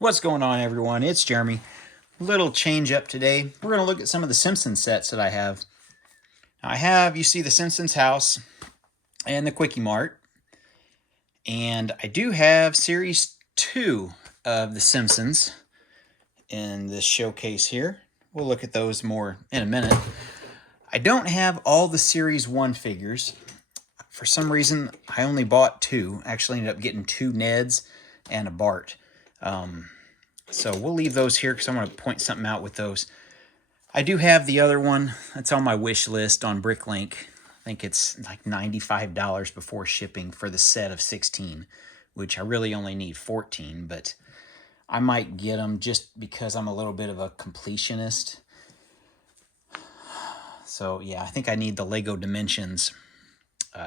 What's going on, everyone? It's Jeremy. Little change up today. We're going to look at some of the Simpsons sets that I have. You see the Simpsons House and the Quickie Mart. And I do have Series 2 of the Simpsons in this showcase here. We'll look at those more in a minute. I don't have all the Series 1 figures. For some reason, I only bought 2. Actually ended up getting 2 Neds and a Bart. So we'll leave those here because I want to point something out with those. I do have the other one. That's on my wish list on Bricklink. I think it's like $95 before shipping for the set of 16, which I really only need 14, but I might get them just because I'm a little bit of a completionist. So yeah, I think I need the Lego Dimensions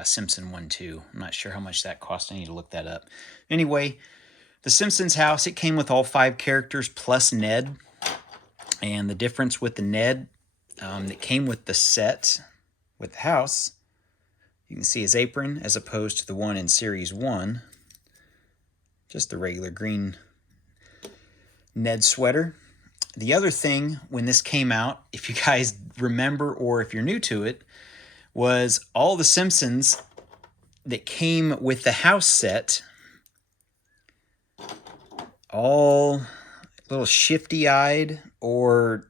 Simpson one too. I'm not sure how much that cost. I need to look that up. Anyway, the Simpsons House, it came with all 5 characters plus Ned. And the difference with the Ned that came with the set, with the house, you can see his apron as opposed to the one in Series 1. Just the regular green Ned sweater. The other thing, when this came out, if you guys remember or if you're new to it, was all the Simpsons that came with the house set, all a little shifty-eyed or,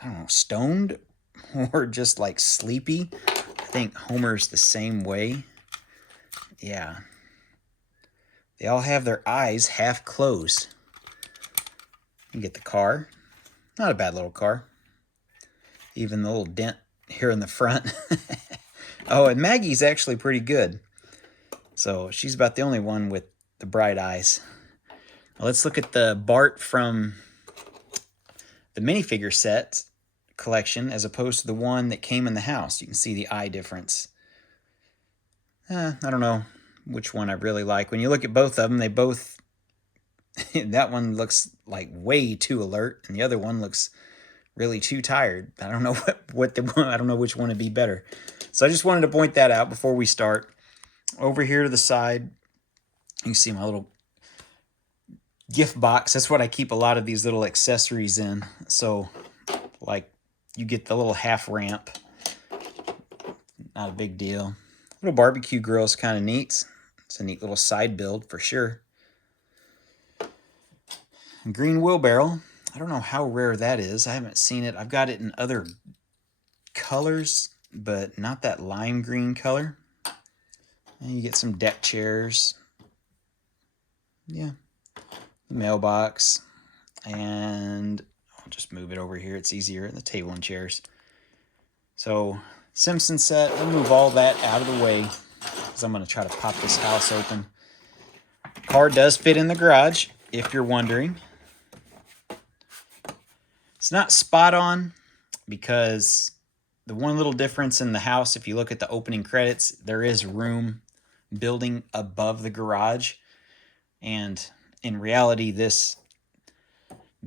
I don't know, stoned or just like sleepy. I think Homer's the same way. Yeah. They all have their eyes half closed. You get the car. Not a bad little car. Even the little dent here in the front. Oh, and Maggie's actually pretty good. So she's about the only one with the bright eyes. Now let's look at the Bart from the minifigure set collection as opposed to the one that came in the house. You can see the eye difference. I don't know which one I really like. When you look at both of them, they both... that one looks like way too alert, and the other one looks really too tired. I don't know I don't know which one would be better. So I just wanted to point that out before we start. Over here to the side, you can see my little gift box. That's what I keep a lot of these little accessories in. So, like, you get the little half ramp. Not a big deal. Little barbecue grill is kind of neat. It's a neat little side build for sure. And green wheelbarrow. I don't know how rare that is. I haven't seen it. I've got it in other colors, but not that lime green color. And you get some deck chairs. Yeah. The mailbox. And I'll just move it over here. It's easier. The table and chairs. So, Simpson set. I'll move all that out of the way because I'm going to try to pop this house open. Car does fit in the garage, if you're wondering. It's not spot on because the one little difference in the house, if you look at the opening credits, there is room building above the garage. And in reality, this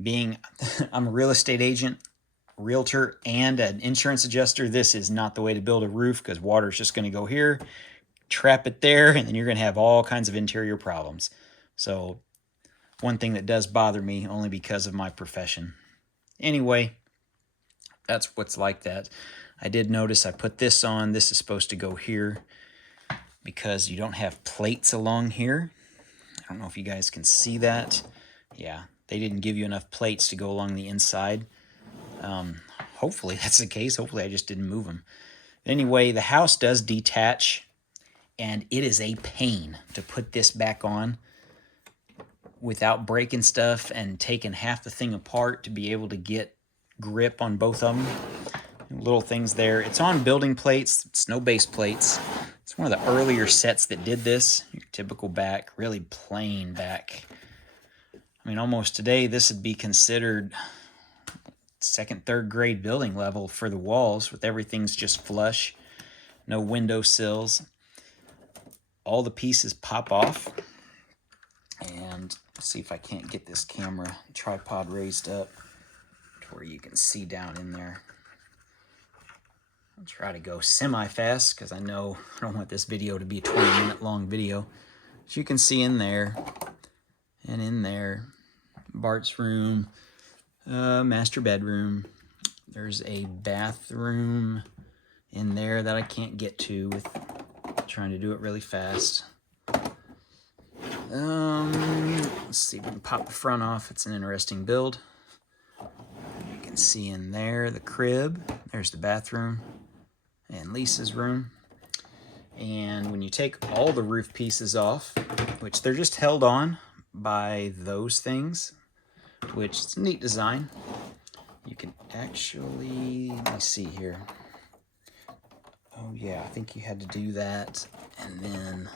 being, I'm a real estate agent, realtor, and an insurance adjuster, this is not the way to build a roof because water is just going to go here, trap it there, and then you're going to have all kinds of interior problems. So one thing that does bother me only because of my profession. Anyway, that's what's like that. I did notice I put this on. This is supposed to go here because you don't have plates along here. I don't know if you guys can see that. Yeah, they didn't give you enough plates to go along the inside. Hopefully that's the case. Hopefully I just didn't move them. Anyway, the house does detach, and it is a pain to put this back on without breaking stuff and taking half the thing apart to be able to get grip on both of them. Little things there. It's on building plates. It's no base plates. It's one of the earlier sets that did this. Your typical back, really plain back. I mean, almost today, this would be considered second, third grade building level for the walls with everything's just flush. No window sills. All the pieces pop off. And let's see if I can't get this camera tripod raised up to where you can see down in there. I'll try to go semi-fast because I know I don't want this video to be a 20-minute long video. As you can see in there and in there, Bart's room, master bedroom. There's a bathroom in there that I can't get to with trying to do it really fast. Let's see if we can pop the front off. It's an interesting build. You can see in there the crib. There's the bathroom and Lisa's room. And when you take all the roof pieces off, which they're just held on by those things, which is a neat design. You can actually, let me see here. Oh yeah, I think you had to do that, and then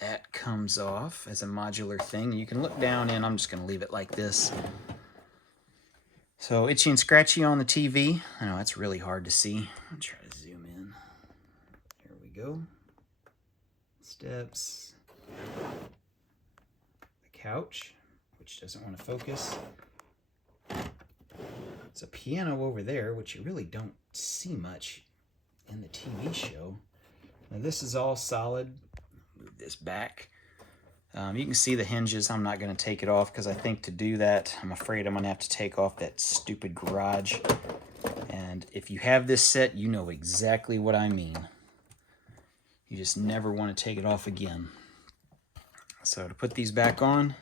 that comes off as a modular thing. You can look down in, I'm just gonna leave it like this. So itchy and scratchy on the TV. I know it's really hard to see. I'll try to zoom in. There we go. Steps. The couch, which doesn't want to focus. It's a piano over there, which you really don't see much in the TV show. Now this is all solid. Move this back. You can see the hinges. I'm not going to take it off because I think to do that, I'm afraid I'm going to have to take off that stupid garage. And if you have this set, you know exactly what I mean. You just never want to take it off again. So to put these back on,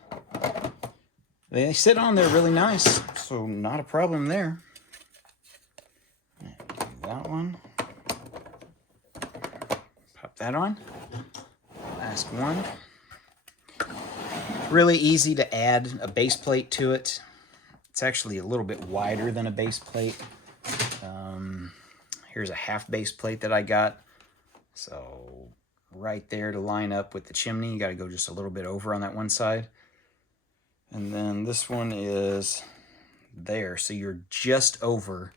they sit on there really nice, so not a problem there. Do that one. Pop that on. Last one. Really easy to add a base plate to it. It's actually a little bit wider than a base plate. Here's a half base plate that I got. So right there to line up with the chimney, you got to go just a little bit over on that one side. And then this one is there, so you're just over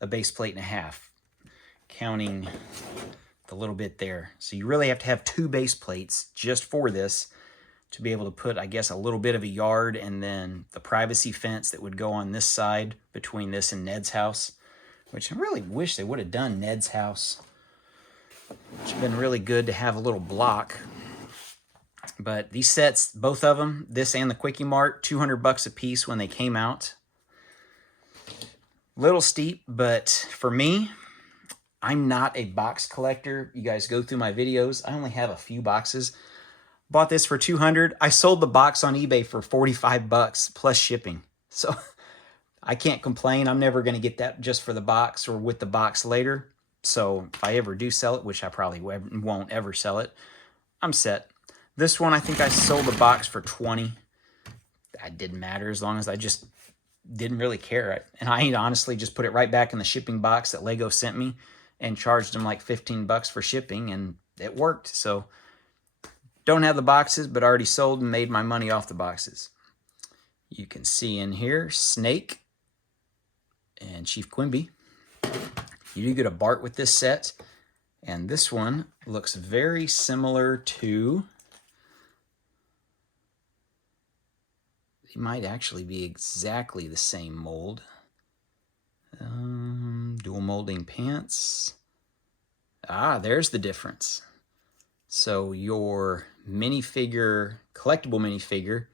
a base plate and a half, counting the little bit there. So you really have to have two base plates just for this to be able to put, I guess, a little bit of a yard and then the privacy fence that would go on this side between this and Ned's house, which I really wish they would have done Ned's house. It's been really good to have a little block. But these sets, both of them, this and the Quickie Mart, $200 a piece when they came out. Little steep, but for me, I'm not a box collector. You guys go through my videos. I only have a few boxes. Bought this for $200. I sold the box on eBay for $45 plus shipping. So I can't complain. I'm never going to get that just for the box or with the box later. So if I ever do sell it, which I probably won't ever sell it, I'm set. This one, I think I sold the box for $20. That didn't matter as long as I just didn't really care. And I honestly just put it right back in the shipping box that Lego sent me and charged them like $15 for shipping, and it worked. So don't have the boxes, but already sold and made my money off the boxes. You can see in here, Snake and Chief Quimby. You do get a Bart with this set, and this one looks very similar to, it might actually be exactly the same mold. Dual molding pants. Ah, there's the difference. So your minifigure, collectible minifigure,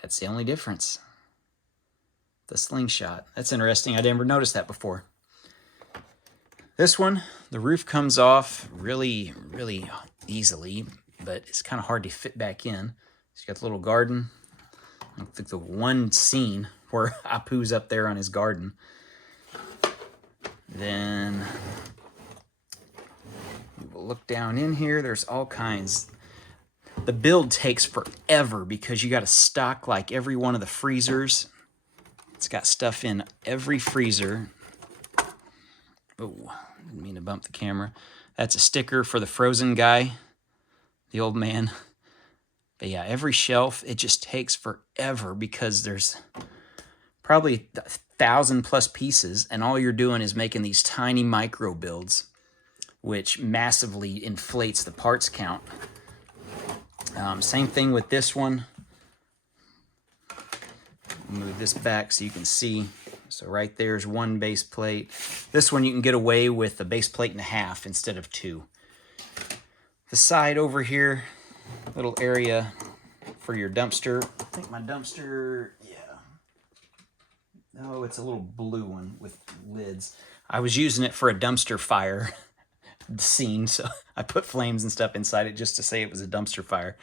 that's the only difference. The slingshot. That's interesting. I never noticed that before. This one, the roof comes off really, really easily, but it's kind of hard to fit back in. He's got the little garden. I think the one scene where Apu's up there on his garden. Then we'll look down in here. There's all kinds. The build takes forever because you got to stock like every one of the freezers. It's got stuff in every freezer. Oh, didn't mean to bump the camera. That's a sticker for the Frozen guy, the old man. But yeah, every shelf, it just takes forever because there's probably 1,000+ pieces, and all you're doing is making these tiny micro builds, which massively inflates the parts count. Same thing with this one. Move this back so you can see. So right there's one base plate. This one you can get away with a base plate and a half instead of two. The side over here, little area for your dumpster. I think my dumpster, yeah. Oh, it's a little blue one with lids. I was using it for a dumpster fire scene, so I put flames and stuff inside it just to say it was a dumpster fire.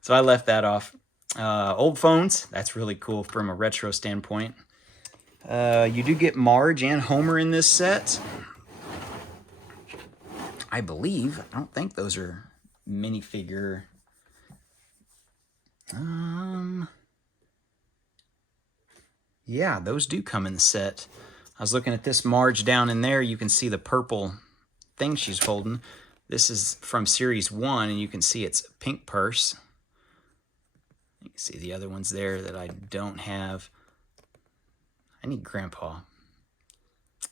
So I left that off. Old phones, that's really cool from a retro standpoint. You do get Marge and Homer in this set. I believe, I don't think those are minifigure. Yeah, those do come in the set. I was looking at this Marge down in there. You can see the purple thing she's holding. This is from series 1, and you can see it's a pink purse. You can see the other ones there that I don't have. I need Grandpa.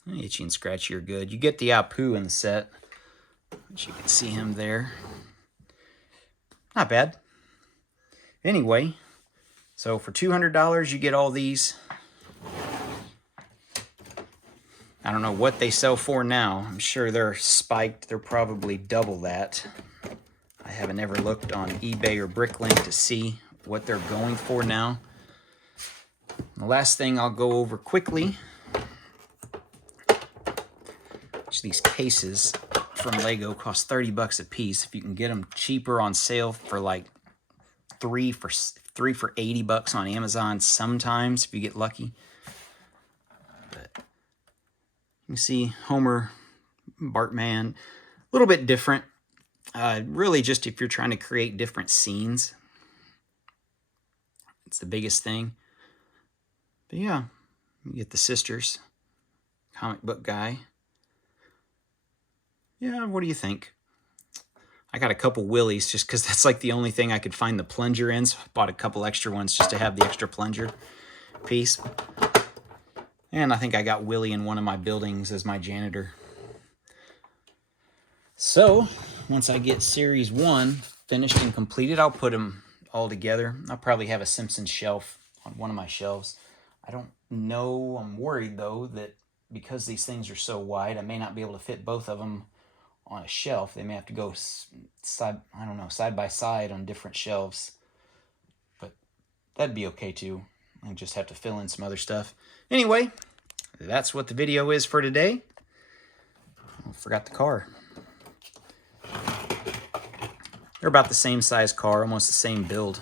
Itchy and Scratchy are good. You get the Apu in the set, which you can see him there. Not bad. Anyway, so for $200, you get all these. I don't know what they sell for now. I'm sure they're spiked. They're probably double that. I haven't ever looked on eBay or Bricklink to see what they're going for now. The last thing I'll go over quickly is these cases from Lego. Cost 30 bucks a piece. If you can get them cheaper on sale for like three for 80 bucks on Amazon sometimes, if you get lucky. But you see Homer, Bartman, a little bit different. Really just if you're trying to create different scenes. It's the biggest thing. But yeah, you get the sisters, comic book guy. Yeah, what do you think? I got a couple Willies just because that's like the only thing I could find the plunger in. So I bought a couple extra ones just to have the extra plunger piece. And I think I got Willie in one of my buildings as my janitor. So once I get series 1 finished and completed, I'll put them all together. I'll probably have a Simpsons shelf on one of my shelves. I don't know. I'm worried though that because these things are so wide, I may not be able to fit both of them on a shelf. They may have to go side by side on different shelves. But that'd be okay too. I just have to fill in some other stuff. Anyway, that's what the video is for today. I forgot the car. They're about the same size car, almost the same build.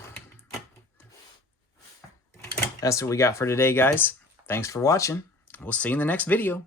That's what we got for today, guys. Thanks for watching. We'll see you in the next video.